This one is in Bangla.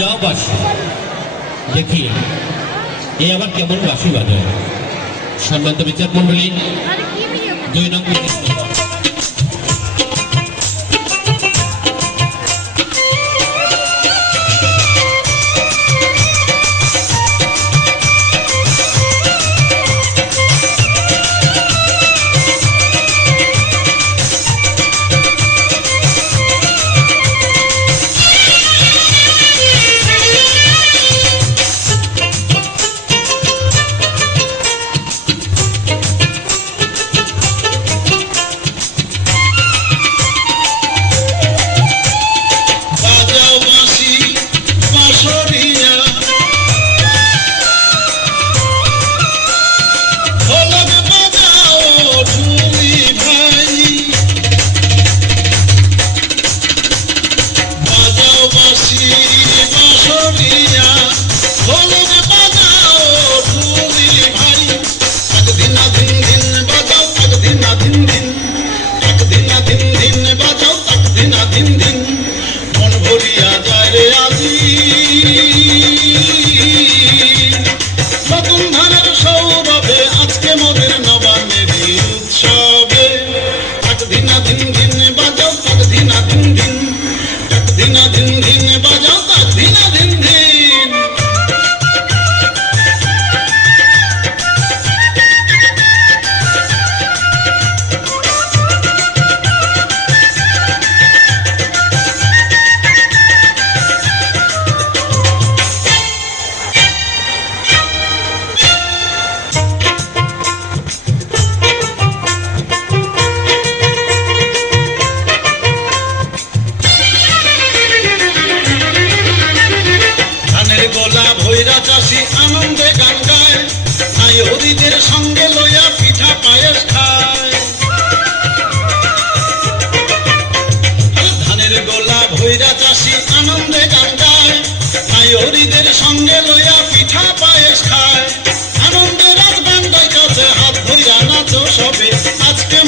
বাজাও বাঁশি দেখি এ আবার কেমন বাঁশি বাজায়। সম্মানিত বিচারক মণ্ডলী, 2 নং আনন্দে গান গায়, হরিদের সঙ্গে লইয়া পিঠা পায়েস খায়। ধানের গোলা ভৈরা চাষি আনন্দে গান গায়, হরিদের সঙ্গে লইয়া পিঠা পায়েস খায়। আনন্দের রাত বান্দার কাছে হাত ধইরা নাচো সবে, আজকে